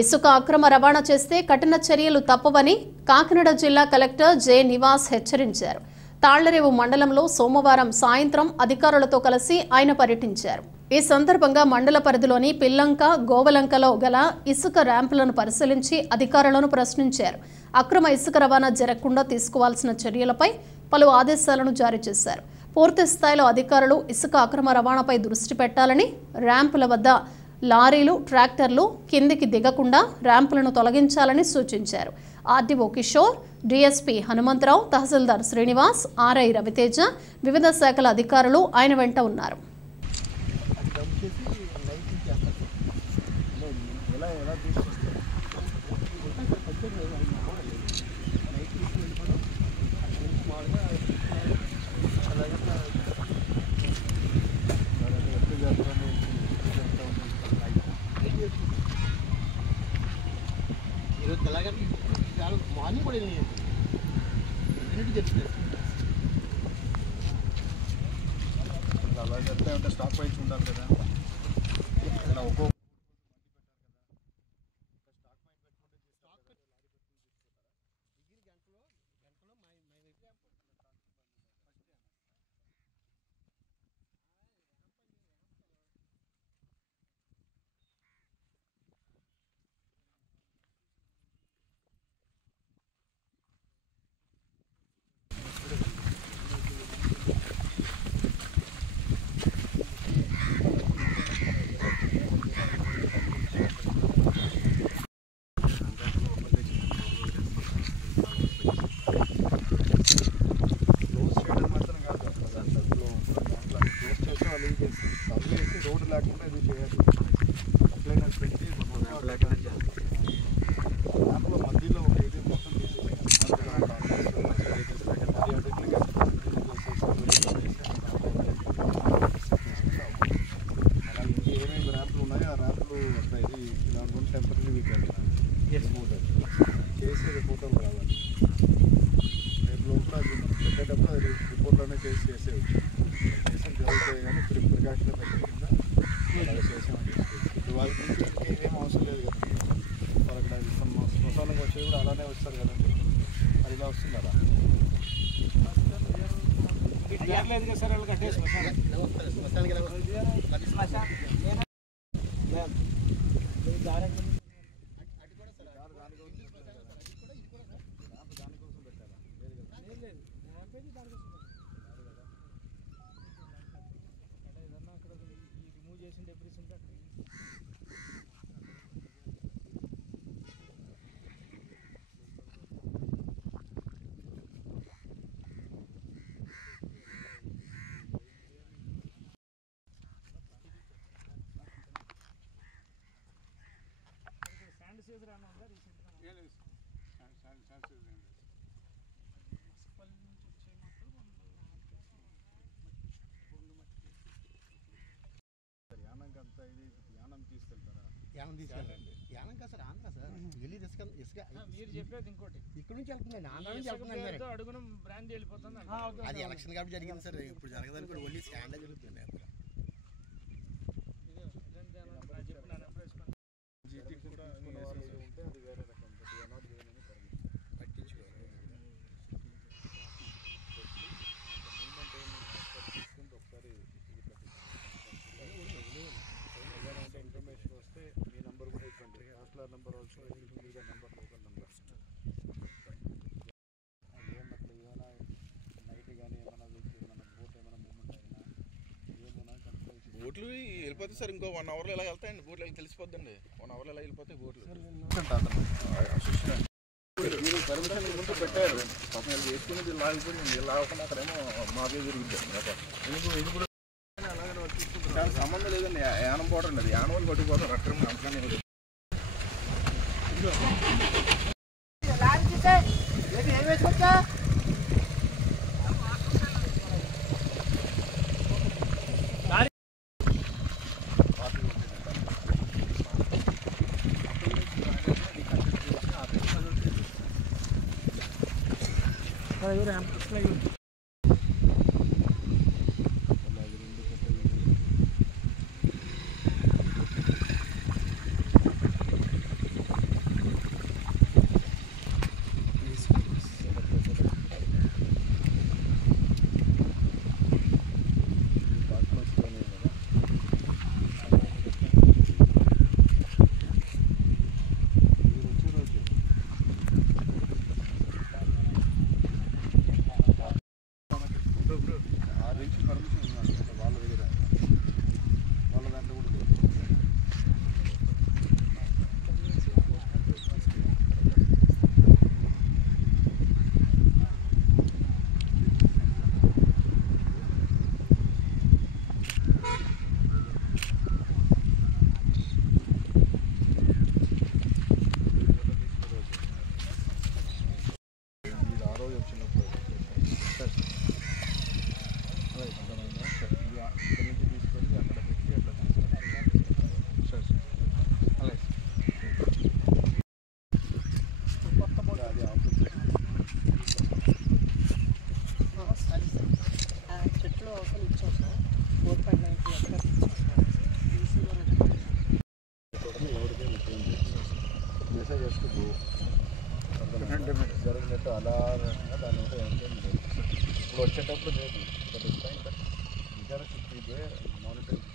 ఇసుక అక్రమ రవాణా చేస్తే కఠిన చర్యలు తప్పవని కాకినాడ జిల్లా కలెక్టర్ జె నివాస్ హెచ్చరించారు. తాళ్లరేవు మండలంలో సోమవారం సాయంత్రం అధికారులతో కలిసి ఆయన పర్యటించారు. ఈ సందర్భంగా మండల పరిధిలోని పిల్లంక, గోవలంకలో గల ఇసుక ర్యాంపులను పరిశీలించి అధికారులను ప్రశ్నించారు. అక్రమ ఇసుక రవాణా జరగకుండా తీసుకోవాల్సిన చర్యలపై పలు ఆదేశాలను జారీ చేశారు. పూర్తి స్థాయిలో అధికారులు ఇసుక అక్రమ రవాణాపై దృష్టి పెట్టాలని, ర్యాంపుల వద్ద లారీలు, ట్రాక్టర్లు కిందికి దిగకుండా ర్యాంపులను తొలగించాలని సూచించారు. ఆర్డీఓ కిషోర్, డీఎస్పీ హనుమంతరావు, తహసీల్దార్ శ్రీనివాస్, ఆర్ఐ రవితేజ, వివిధ శాఖల అధికారులు ఆయన వెంట ఉన్నారు. మార్నింగ్ కూడా వెళ్ళి అలా చెప్తే అంటే స్టాక్ ప్రైస్ ఉండాలి కదా. ఒక్కో రోడ్డు లేకుండా ఇది చేయాలి. అప్లైనర్స్ పెట్టి దాంట్లో మధ్యలో ఒక ఇది మొత్తం ఏమేమి ర్యాంపులు ఉన్నాయో ఆ ర్యాంపులు అట్లా ఇది దాంట్లో టెంపరీ వీక్ చేసి రిపోర్ట్లు రావాలి. రేపు లోపల అది మనం పెట్టేటప్పుడు అది రిపోర్ట్లోనే చేసేయచ్చు. చేసి జరుగుతాయి కానీ ప్రికాషన్ పెట్టకుండా అలా చేసామని చెప్పి వాళ్ళకి ఏమేమి అవసరం లేదు కదా. వాళ్ళకి శ్మశానికి వచ్చేది కూడా అలానే వస్తారు కదండి. అది ఇలా వస్తుంది అలా లేదు కదా సార్. వాళ్ళు కట్టే శ్మశానికి యానం తీసుకెళ్తారా? యానం తీసుకెళ్ళండి. యానం కాదు సార్, ఆంధ్ర సార్. వెళ్ళి ఇసుక మీరు చెప్పేది ఇంకోటి ఇక్కడ నుంచి వెళ్తుందండి. ఆంధ్ర నుంచి వెళ్తుందండి. అడుగున బ్రాండ్ వెళ్ళిపోతుంది. అది ఎలక్షన్ కాబట్టి జరిగింది సార్. ఇప్పుడు జరగదని కూడా ఓన్లీ స్టాండ్ జరుగుతుంది. ఇన్ఫర్మేషన్ వస్తే మీ నెంబర్ కూడా ఇవ్వండి. Hostel number also number local number అట్లా ఏమైనా నైట్ కానీ ఏమైనా ఏమైనా బోట్ ఏమైనా మూవ్మెంట్ అయినా ఏమైనా బోట్లు వెళ్ళిపోతాయి సార్. ఇంకో 1 అవర్లో ఇలా వెళ్తాయండి. బోట్లు తెలిసిపోద్దండి. 1 అవర్లో ఇలా వెళ్ళిపోతాయి బోట్లు. మీరు పర్మిషన్ ముందు పెట్టారు పాపం వీళ్ళు వేసుకునేది లాగిపోయింది. లాగకుండా అక్కడేమో మాకే జరిగింది. ఇది కూడా దానికి సంబంధం లేదండి. యానం పోవడం లేదు. యానం వాళ్ళు పట్టుకుపోతారు. అక్కడ అంతగానే బట్ అలారంగా దాని వల్ల ఎవరికేం లేదు. ఇప్పుడు వచ్చేటప్పుడు లేదు, బట్ ఇంకా షుడ్ బి దేర్ మానిటరింగ్.